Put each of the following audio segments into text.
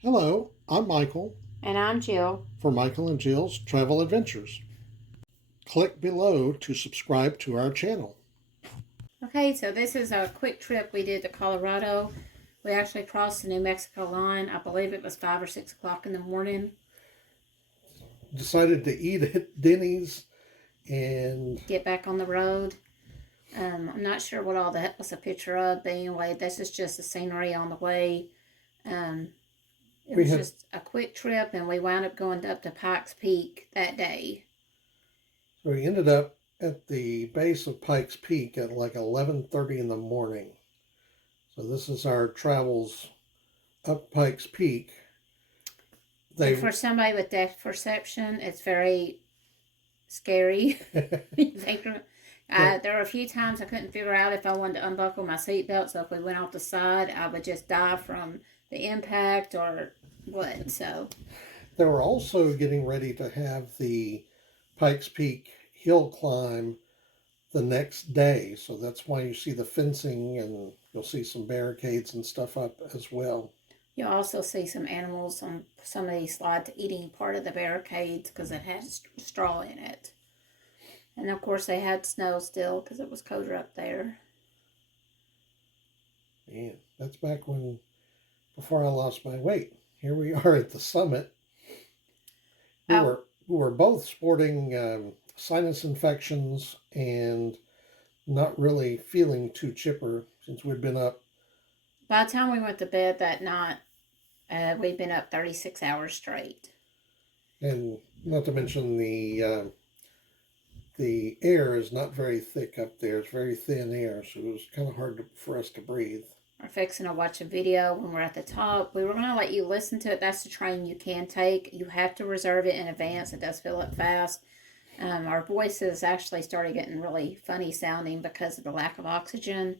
Hello, I'm Michael And I'm Jill. for Michael and Jill's Travel Adventures. Click below to subscribe to our channel. Okay, so this is a quick trip we did to Colorado. We actually crossed the New Mexico line. I believe it was 5 or 6 o'clock in the morning. Decided to eat at Denny's and Get back on the road. I'm not sure what all that was a picture of, but anyway, this is just the scenery on the way. It was just a quick trip, and we wound up going up to Pike's Peak that day. So we ended up at the base of Pike's Peak at like 11:30 in the morning. So this is our travels up Pike's Peak. For somebody with depth perception, it's very scary. There were a few times I couldn't figure out if I wanted to unbuckle my seatbelt, so if we went off the side, I would just die from the impact or what. So they were also getting ready to have the Pikes Peak hill climb the next day, so that's why you see the fencing and you'll see some barricades and stuff up as well. You'll also see some animals on some of these slides eating part of the barricades because it has straw in it. And of course they had snow still because it was colder up there. Man, that's back before I lost my weight. Here we are at the summit. We were both sporting sinus infections and not really feeling too chipper since we'd been up. By the time we went to bed that night, we'd been up 36 hours straight. And not to mention the air is not very thick up there. It's very thin air, so it was kind of hard for us to breathe. We're fixing to watch a video when we're at the top. We were going to let you listen to it. That's the train you can take. You have to reserve it in advance. It does fill up fast. Our voices actually started getting really funny sounding because of the lack of oxygen.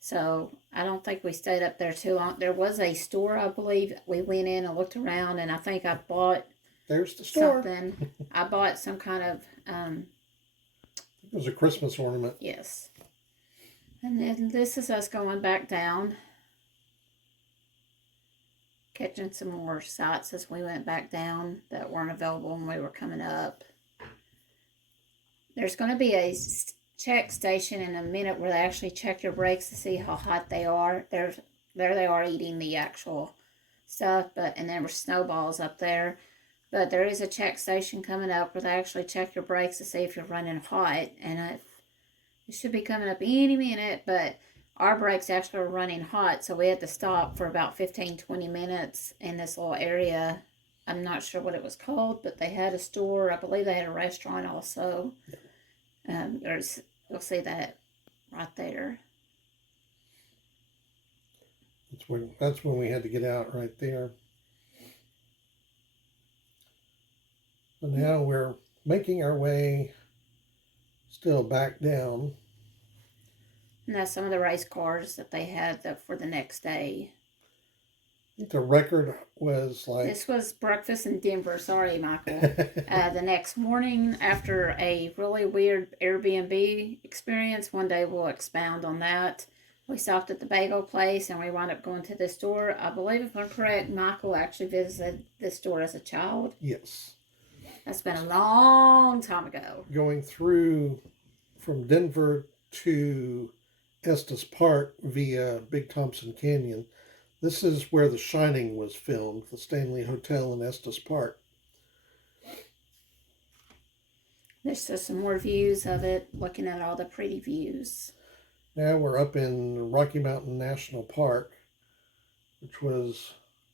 So I don't think we stayed up there too long. There was a store, I believe. We went in and looked around, and I think I bought There's the store. Something. I bought some kind of... it was a Christmas ornament. Yes. And then this is us going back down. Catching some more sights as we went back down that weren't available when we were coming up. There's going to be a check station in a minute where they actually check your brakes to see how hot they are. There they are eating the actual stuff, and there were snowballs up there. But there is a check station coming up where they actually check your brakes to see if you're running hot, and it should be coming up any minute, but our brakes actually were running hot, so we had to stop for about 15-20 minutes in this little area. I'm not sure what it was called, but they had a store. I believe they had a restaurant also. You'll see that right there. That's when we had to get out right there. So now we're making our way still back down. And that's some of the race cars that they had for the next day. I think the record was like... This was breakfast in Denver. Sorry, Michael. The next morning, after a really weird Airbnb experience, one day we'll expound on that. We stopped at the bagel place and we wound up going to the store. I believe, if I'm correct, Michael actually visited this store as a child. Yes. That's been a long time ago. Going through from Denver to Estes Park via Big Thompson Canyon. This is where The Shining was filmed, the Stanley Hotel in Estes Park. There's just some more views of it, looking at all the pretty views. Now we're up in Rocky Mountain National Park,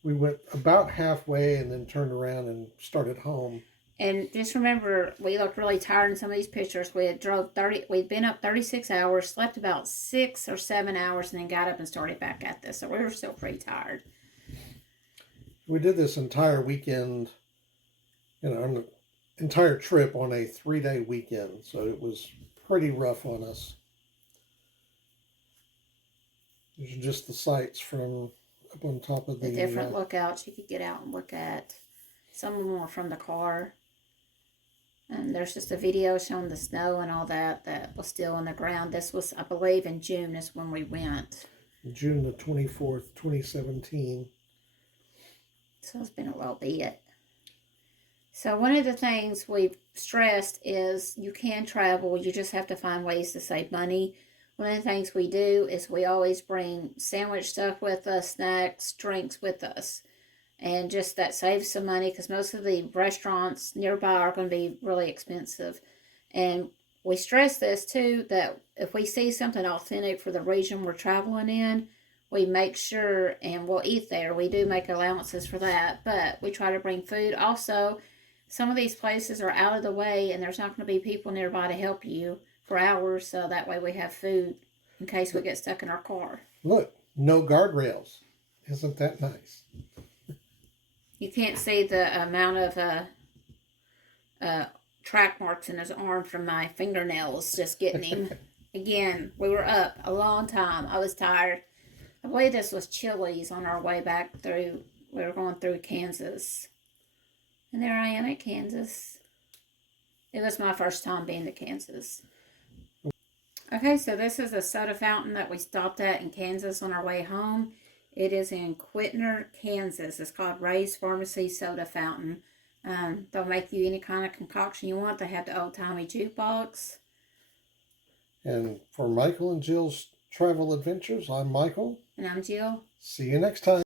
we went about halfway and then turned around and started home. And just remember, we looked really tired in some of these pictures. We'd been up 36 hours, slept about 6 or 7 hours, and then got up and started back at this. So we were still pretty tired. We did this entire weekend, an entire trip on a 3-day weekend. So it was pretty rough on us. These are just the sights from up on top of the different lookouts you could get out and look at. Some of them were from the car. And there's just a video showing the snow and all that was still on the ground. This was, I believe, in June is when we went. June the 24th, 2017. so it's been a little bit. So one of the things we've stressed is you can travel, you just have to find ways to save money. One of the things we do is we always bring sandwich stuff with us, snacks, drinks with us. And just that saves some money because most of the restaurants nearby are going to be really expensive. And we stress this too, that if we see something authentic for the region we're traveling in, we make sure, and we'll eat there. We do make allowances for that, but we try to bring food. Also, some of these places are out of the way and there's not going to be people nearby to help you for hours, so that way we have food in case we get stuck in our car. Look, no guardrails. Isn't that nice? You can't see the amount of track marks in his arm from my fingernails just getting him. Again, we were up a long time. I was tired. I believe this was Chili's on our way back through. We were going through Kansas. And there I am at Kansas. It was my first time being to Kansas. Okay, so this is a soda fountain that we stopped at in Kansas on our way home. It is in Quinter, Kansas. It's called Ray's Pharmacy Soda Fountain. They'll make you any kind of concoction you want. They have the old-timey jukebox. And for Michael and Jill's Travel Adventures, I'm Michael. And I'm Jill. See you next time.